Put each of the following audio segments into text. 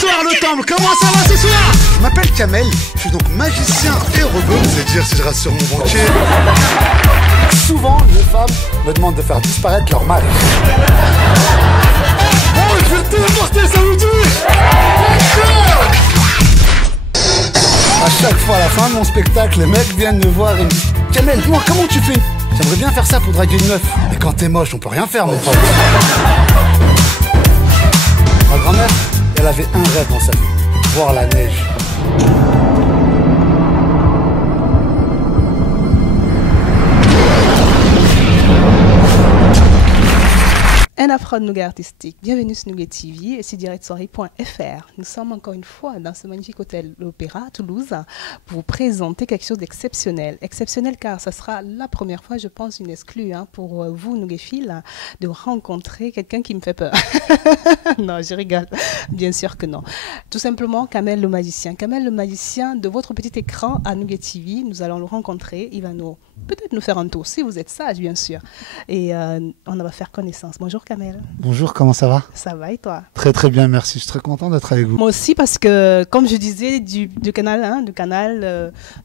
Bonsoir le temple, comment ça va ce soir? Je m'appelle Kamel, je suis donc magicien et rebeu, c'est dire si je rassure mon banquier. Souvent, les femmes me demandent de faire disparaître leur mari. Oh, je vais te téléporter, ça vous dit? À chaque fois, à la fin de mon spectacle, les mecs viennent me voir et me disent Kamel, dis-moi, comment tu fais? J'aimerais bien faire ça pour draguer une meuf. Mais quand t'es moche, on peut rien faire, mon pote. Ma grand-mère, elle avait un rêve dans sa vie, voir la neige. Un afro-nougat artistique. Bienvenue sur Nougat TV et sur directsoirée.fr. Nous sommes encore une fois dans ce magnifique hôtel L'Opéra à Toulouse pour vous présenter quelque chose d'exceptionnel. Exceptionnel car ça sera la première fois, je pense, une exclue pour vous, Nougaphiles, de rencontrer quelqu'un qui me fait peur. Non, je rigole. Bien sûr que non. Tout simplement, Kamel le magicien. Kamel le magicien de votre petit écran à Nougat TV. Nous allons le rencontrer. Il va peut-être nous faire un tour, si vous êtes sage, bien sûr. Et on va faire connaissance. Bonjour Kamel. Bonjour, comment ça va? Ça va et toi? Très très bien, merci. Je suis très content d'être avec vous. Moi aussi parce que, comme je disais, du canal,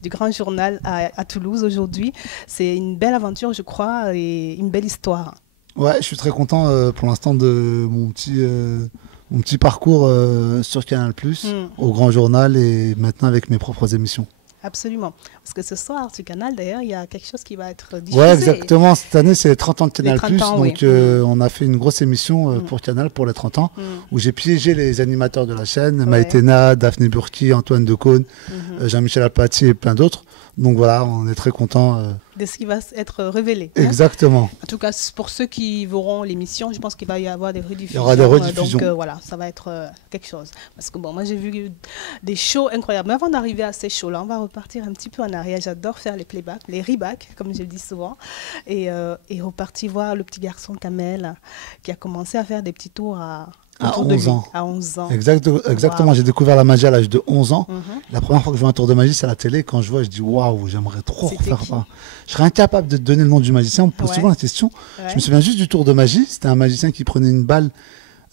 du grand journal à Toulouse aujourd'hui, c'est une belle aventure, je crois, et une belle histoire. Ouais, je suis très content pour l'instant de mon petit parcours sur Canal+, au grand journal et maintenant avec mes propres émissions. Absolument. Parce que ce soir, sur Canal, d'ailleurs, il y a quelque chose qui va être diffusé. Ouais, exactement. Cette année, c'est les 30 ans de Canal+. 30 ans, donc, oui. on a fait une grosse émission pour Canal pour les 30 ans, où j'ai piégé les animateurs de la chaîne, Maïtena, Daphné Burki, Antoine Decaune, Jean-Michel Apathy et plein d'autres. Donc voilà, on est très contents. De ce qui va être révélé. Exactement. En tout cas, pour ceux qui verront l'émission, je pense qu'il va y avoir des rediffusions. Il y aura des rediffusions. Donc voilà, ça va être quelque chose. Parce que bon, moi j'ai vu des shows incroyables. Mais avant d'arriver à ces shows-là, on va repartir un petit peu en arrière. J'adore faire les playbacks, les rebacks, comme je le dis souvent. Et repartir voir le petit garçon Kamel qui a commencé à faire des petits tours à 11 ans. À 11 ans. Exactement, j'ai découvert la magie à l'âge de 11 ans. La première fois que je vois un tour de magie, c'est à la télé. Quand je vois, je dis waouh, j'aimerais trop refaire ça. Je serais incapable de te donner le nom du magicien. On me pose souvent la question. Je me souviens juste du tour de magie. C'était un magicien qui prenait une balle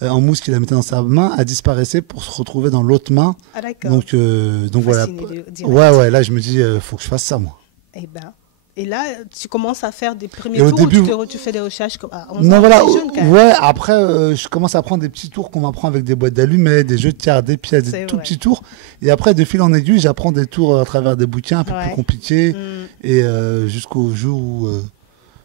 en mousse qu'il la mettait dans sa main, elle disparaissait pour se retrouver dans l'autre main. Ah d'accord. Donc voilà. Ouais, là je me dis, faut que je fasse ça moi. Eh ben. Et là, tu commences à faire des premiers tours où tu fais des recherches à 11 ans. Non, voilà, jeune, quand même. ouais, après, je commence à prendre des petits tours qu'on m'apprend avec des boîtes d'allumettes, des jeux de cartes, des pièces, des tout petits tours. Et après, de fil en aiguille, j'apprends des tours à travers des bouquins un peu plus compliqués. Et jusqu'au jour où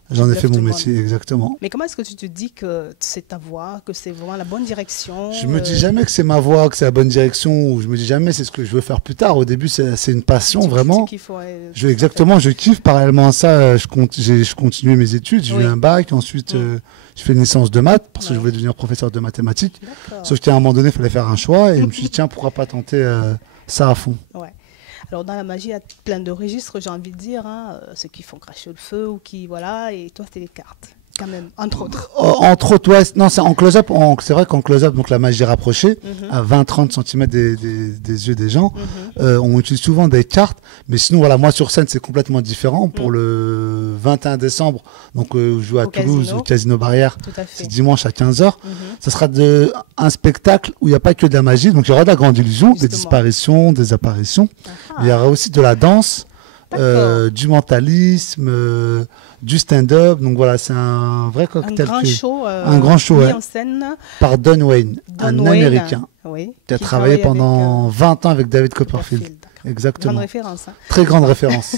j'en ai fait mon métier, exactement. Mais comment est-ce que tu te dis que c'est ta voie, que c'est vraiment la bonne direction? Je me dis jamais que c'est ma voie, que c'est la bonne direction, ou je me dis jamais c'est ce que je veux faire plus tard. Au début, c'est une passion, vraiment. Exactement, je kiffe. Parallèlement à ça, je continue mes études. J'ai eu un bac, ensuite je fais une licence de maths, parce que je voulais devenir professeur de mathématiques. Sauf qu'à un moment donné, il fallait faire un choix, et je me suis dit, tiens, pourquoi pas tenter ça à fond. Alors dans la magie, il y a plein de registres, j'ai envie de dire, ceux qui font cracher le feu ou qui, voilà, et toi, c'est les cartes, quand même, entre autres. Entre autres, ouais, non, c'est en close-up, c'est vrai qu'en close-up, donc la magie rapprochée, à 20-30 cm des yeux des gens, on utilise souvent des cartes, mais sinon, voilà, moi sur scène, c'est complètement différent. Pour le 21 décembre, donc je joue à Toulouse, au Casino Barrière, c'est dimanche à 15h. Ça sera un spectacle où il n'y a pas que de la magie, donc il y aura de la grande illusion, des disparitions, des apparitions. Il y aura aussi de la danse, du mentalisme, du stand-up. Donc voilà, c'est un vrai cocktail. Un grand show mis en scène par Don Wayne, un Américain qui a travaillé pendant 20 ans avec David Copperfield. Exactement. Grande référence. Très grande référence.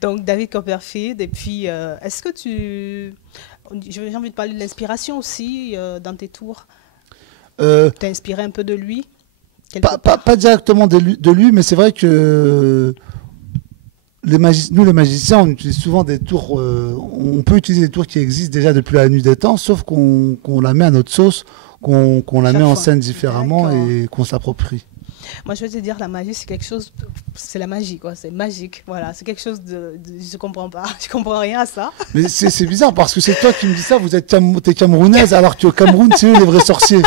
Donc David Copperfield, et puis est-ce que j'ai envie de parler de l'inspiration aussi dans tes tours. T'es inspiré un peu de lui? Pas directement de lui, mais c'est vrai que nous, les magiciens, on utilise souvent des tours. On peut utiliser des tours qui existent déjà depuis la nuit des temps, sauf qu'on la met à notre sauce, qu'on la met en scène différemment et qu'on s'approprie. Moi, je veux te dire, la magie, c'est quelque chose, c'est la magie, quoi. C'est magique, voilà. C'est quelque chose je comprends pas, je comprends rien à ça. Mais c'est bizarre parce que c'est toi qui me dis ça. T'es camerounaise, alors qu'au Cameroun, c'est eux les vrais sorciers.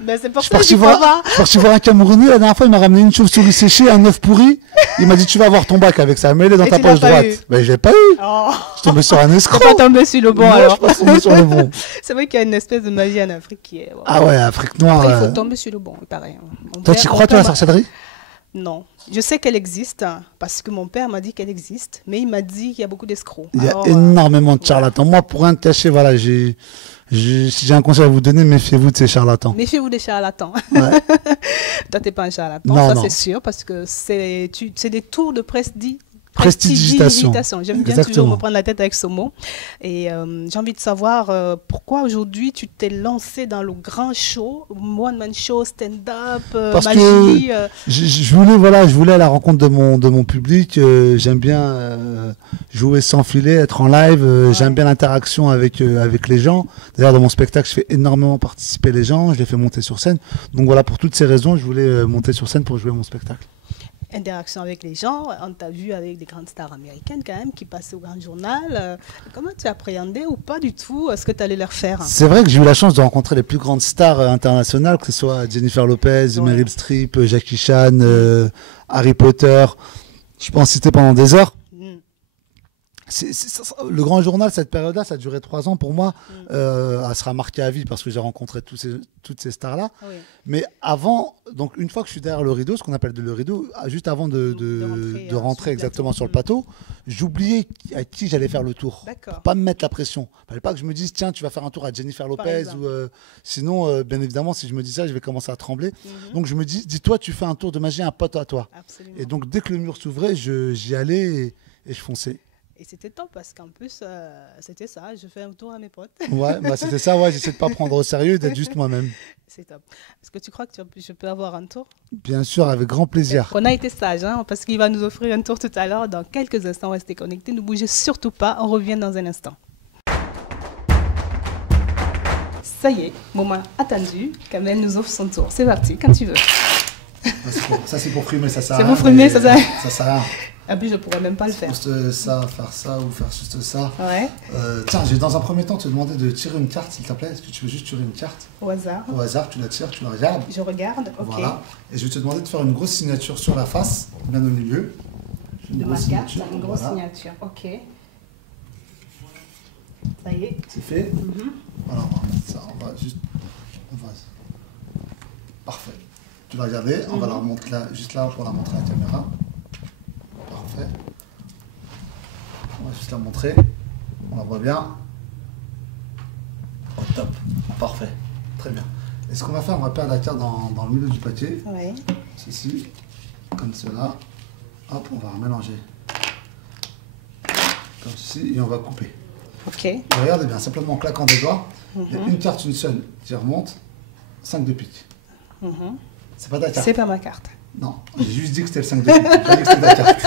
Ben, c'est pour Je ça suis qu'il faut voir. parti voir un Camerounais, la dernière fois, il m'a ramené une chauve-souris séchée, un œuf pourri. Il m'a dit, tu vas avoir ton bac avec ça, mets-le dans Et ta tu l'as poche pas droite. eu. Ben, j'ai pas eu. Oh. Je suis tombé sur un escroc. T'es pas tombé sur le bon Non, alors. je suis pas tombé sur le bon. C'est vrai qu'il y a une espèce de magie en Afrique qui est. Ah ouais, Afrique noire. Après, il faut tomber sur le bon, il paraît. Toi, tu crois, toi, à la sorcellerie? Non. Je sais qu'elle existe parce que mon père m'a dit qu'elle existe, mais il m'a dit qu'il y a beaucoup d'escrocs. Il y a Alors, énormément de charlatans. Moi, pour rien te cacher, voilà, si j'ai un conseil à vous donner, méfiez-vous de ces charlatans. méfiez-vous des charlatans. Ouais. Toi, t'es pas un charlatan, Non, ça non. c'est sûr, parce que c'est des tours de Prestidigitation. J'aime bien toujours me prendre la tête avec ce mot. Et j'ai envie de savoir pourquoi aujourd'hui tu t'es lancé dans le grand show, one-man show, stand-up, Parce magie. que je voulais à la rencontre de mon public. J'aime bien jouer sans filet, être en live. Ouais. J'aime bien l'interaction avec les gens. D'ailleurs, dans mon spectacle, je fais énormément participer les gens. Je les fais monter sur scène. Donc voilà, pour toutes ces raisons, je voulais monter sur scène pour jouer mon spectacle. Interaction avec les gens, on t'a vu avec des grandes stars américaines quand même qui passaient au grand journal. Comment tu appréhendais ou pas du tout ce que tu allais leur faire? C'est vrai que j'ai eu la chance de rencontrer les plus grandes stars internationales, que ce soit Jennifer Lopez, Ouais. Meryl Streep, Jackie Chan, Harry Potter. Je peux en citer pendant des heures. Le grand journal, cette période-là, ça a duré 3 ans pour moi. Elle sera marquée à vie parce que j'ai rencontré toutes ces stars-là. Oui. Mais avant, donc une fois que je suis derrière le rideau, ce qu'on appelle le rideau, juste avant de rentrer exactement sur le plateau, j'oubliais à qui j'allais faire le tour. D'accord. Pour pas me mettre la pression. Il fallait pas que je me dise, tiens, tu vas faire un tour à Jennifer Lopez. Ou, sinon, bien évidemment, si je me dis ça, je vais commencer à trembler. Donc je me dis-toi, tu fais un tour de magie à un pote à toi. Absolument. Et donc dès que le mur s'ouvrait, j'y allais et je fonçais. Et c'était top parce qu'en plus, c'était ça, je fais un tour à mes potes. Ouais, bah c'était ça, ouais, j'essaie de pas prendre au sérieux, d'être juste moi-même. C'est top. Est-ce que tu crois que je peux avoir un tour? Bien sûr, avec grand plaisir. On a été sage, hein, parce qu'il va nous offrir un tour tout à l'heure. Dans quelques instants, restez connectés. Ne bougez surtout pas, on revient dans un instant. Ça y est, moment attendu. Kamel nous offre son tour. C'est parti, quand tu veux. Ça, c'est pour frimer, ça sert à C'est rien. pour frimer, ça sert à rien. Ça sert à rien. Ah puis je pourrais même pas le faire. Juste ça, faire ça ou faire juste ça. Ouais, Tiens, je vais dans un premier temps te demander de tirer une carte, s'il te plaît. Est-ce que tu veux juste tirer une carte au hasard. au hasard? Tu la tires, tu la regardes. Je regarde, ok. Voilà. Et je vais te demander de faire une grosse signature sur la face, bien au milieu. Une De ma grosse carte, signature, une grosse voilà. signature. Ok. Ça y est. C'est fait. Voilà, on va mettre ça. On va juste. Parfait. Tu vas regarder. On va la remonter là, juste là pour la montrer à la caméra. Parfait. On va juste la montrer. On la voit bien. Oh, top. Parfait. Très bien. Et ce qu'on va faire, on va perdre la carte dans le milieu du papier. Ouais. Ceci. Comme cela. Hop, on va mélanger. Comme ceci. Et on va couper. Ok. Et regardez bien, simplement en claquant des doigts. Il y a une carte, une seule qui remonte. 5 de pique. C'est pas ta carte. C'est pas ma carte. Non, j'ai juste dit que c'était le 5 de pique. J'ai pas dit que c'était ta carte.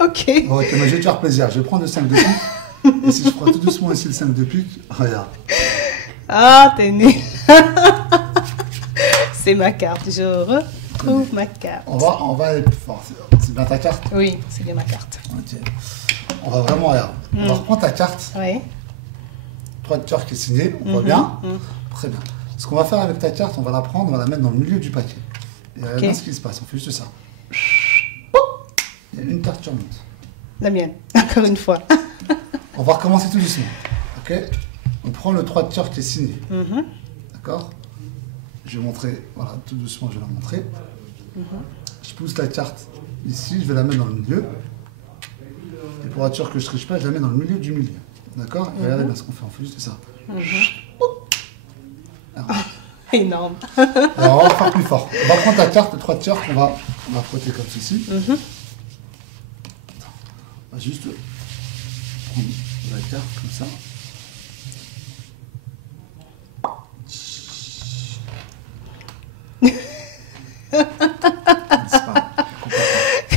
Ok. Bon, ok, mais je vais te faire plaisir. Je vais prendre le 5 de pique. Et si je prends tout doucement ici le 5 de pique, regarde. Ah, t'es nul. C'est ma carte. Je retrouve ma carte. On va aller plus fort. C'est bien ta carte? Oui, c'est bien ma carte. Ok. On va vraiment regarder. On va reprendre ta carte. Oui. 3 de cœur qui est signé. On voit bien. Très bien. Ce qu'on va faire avec ta carte, on va la prendre, on va la mettre dans le milieu du paquet. Et regarde bien ce qui se passe. On fait juste ça. Il y a une carte qui remonte. La mienne, encore une fois. On va recommencer tout doucement. Ok? On prend le 3 de cœur qui est signé. D'accord? Je vais montrer, voilà, tout doucement, je vais la montrer. Je pousse la carte ici, je vais la mettre dans le milieu. Et pour être sûr que je ne triche pas, je la mets dans le milieu du milieu. D'accord? Et regardez bien ce qu'on fait, on fait juste ça. Énorme. Alors on va faire plus fort. On va prendre ta carte, le 3 de cœur, on va frotter comme ceci. On va juste prendre la carte comme ça.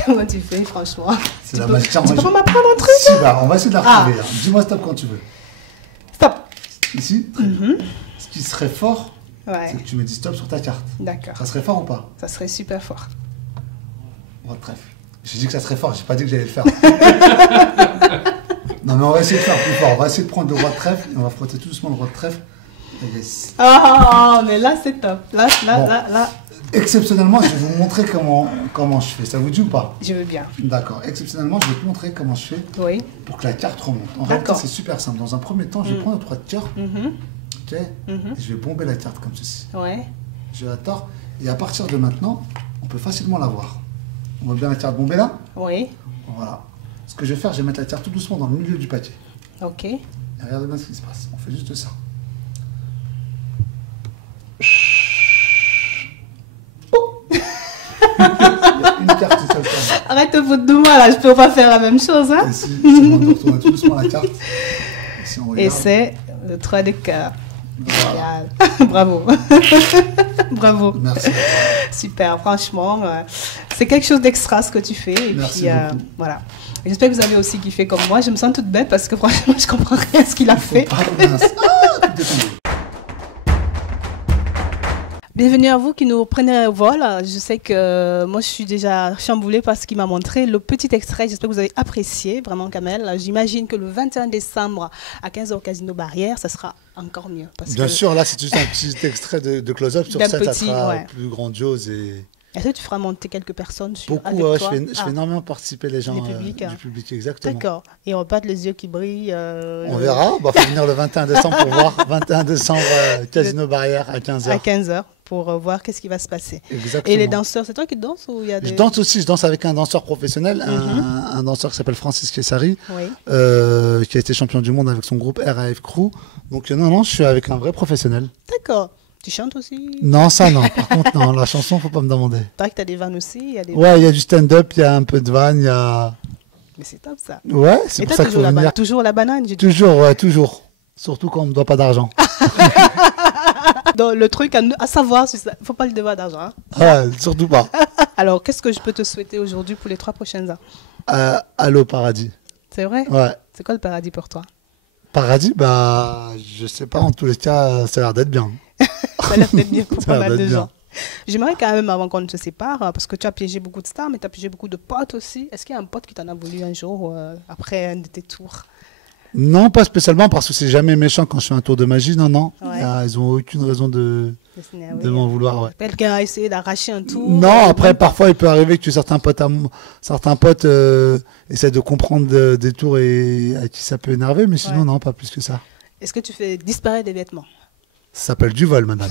Comment tu fais, franchement? C'est la magie. Tu peux pas m'apprendre un truc? Si, bah, on va essayer de la retrouver. Hein. Dis-moi stop quand tu veux. Stop. Ici, ce qui serait fort, c'est que tu me dis stop sur ta carte. D'accord. Ça serait fort ou pas? Ça serait super fort. Roi de trèfle. J'ai dit que ça serait fort, j'ai pas dit que j'allais le faire. Non mais on va essayer de faire plus fort. On va essayer de prendre le roi de trèfle et on va frotter tout doucement le roi de trèfle Yes. Ah, mais là, c'est top. Là, là. Exceptionnellement, je vais vous montrer comment je fais. Ça vous dit ou pas? Je veux bien. D'accord. Exceptionnellement, je vais te montrer comment je fais pour que la carte remonte. En réalité, c'est super simple. Dans un premier temps, je vais prendre le 3 de cœur. Ok. Et je vais bomber la carte comme ceci. Ouais. Je la tords. Et à partir de maintenant, on peut facilement la voir. On voit bien la carte bombée là? Oui. Voilà. Ce que je vais faire, je vais mettre la carte tout doucement dans le milieu du paquet. Ok. Et regardez bien ce qui se passe. On fait juste ça. Une carte seule. Arrête de foutre de moi là, je peux pas faire la même chose. Hein? Ici, on retourne tout doucement la carte. Ici, on et c'est le 3 de cœur. Voilà. Bravo. Bravo. Merci. Super, franchement, c'est quelque chose d'extra ce que tu fais. Et merci puis, voilà. J'espère que vous avez aussi kiffé comme moi. Je me sens toute bête parce que franchement, je comprends rien à ce qu'il a fait. Bienvenue à vous qui nous prenez au vol. Je sais que moi, je suis déjà chamboulée par ce qu'il m'a montré. Le petit extrait, j'espère que vous avez apprécié, vraiment, Kamel. J'imagine que le 21 décembre, à 15h au Casino Barrière, ça sera encore mieux. Bien sûr, là, c'est juste un petit extrait de close-up. Sur scène, ça sera plus grandiose. Est-ce que tu feras monter quelques personnes avec toi? Je fais énormément participer les gens du public, exactement. D'accord. Et on va pas les yeux qui brillent. On verra. On va venir le 21 décembre pour voir. 21 décembre, Casino Barrière à 15h. À 15h. Pour voir qu'est-ce qui va se passer. Exactement. Et les danseurs, c'est toi qui danses ou il y a des... Je danse aussi, je danse avec un danseur professionnel, un danseur qui s'appelle Francis Kessari, qui a été champion du monde avec son groupe RAF Crew. Donc non, je suis avec un vrai professionnel. D'accord. Tu chantes aussi? Non, ça non. Par contre, non, la chanson, faut pas me demander. T'as que tu as des vannes aussi? Ouais, il y a du stand-up, il y a un peu de vannes, il y a... Mais c'est top ça. Ouais, c'est pour ça qu'il faut venir. Toujours la banane? Toujours, ouais, toujours. Surtout quand on ne me doit pas d'argent. Donc, le truc à savoir, il ne faut pas le devoir d'argent. Hein. Ouais, surtout pas. Alors, qu'est-ce que je peux te souhaiter aujourd'hui pour les 3 prochaines ans? Allô, paradis. C'est vrai? Ouais. C'est quoi le paradis pour toi? Paradis, bah, je sais pas, en tous les cas, ça a l'air d'être bien. Ça a l'air d'être bien pour pas mal de gens. J'aimerais quand même, avant qu'on ne se sépare, parce que tu as piégé beaucoup de stars, mais tu as piégé beaucoup de potes aussi. Est-ce qu'il y a un pote qui t'en a voulu un jour, après un de tes tours? Non, pas spécialement, parce que c'est jamais méchant quand je fais un tour de magie. Non. Ouais. Ils n'ont aucune raison de m'en vouloir. Ouais. Quelqu'un a essayé d'arracher un tour? Non, après, parfois, il peut arriver que certains potes essaient de comprendre des tours et à qui ça peut énerver, mais sinon, non, pas plus que ça. Est-ce que tu fais disparaître des vêtements? Ça s'appelle du vol, madame.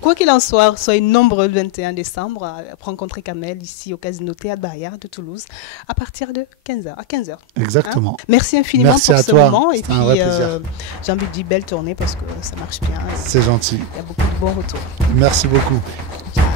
Quoi qu'il en soit, soyez nombreux le 21 décembre à rencontrer Kamel ici au Casino Théâtre Barrière de Toulouse à partir de 15h. À 15h. Exactement. Hein? Merci infiniment pour ce moment. Et puis, un vrai plaisir. J'ai envie de dire belle tournée parce que ça marche bien. C'est gentil. Il y a beaucoup de bons retours. Merci beaucoup. Ciao.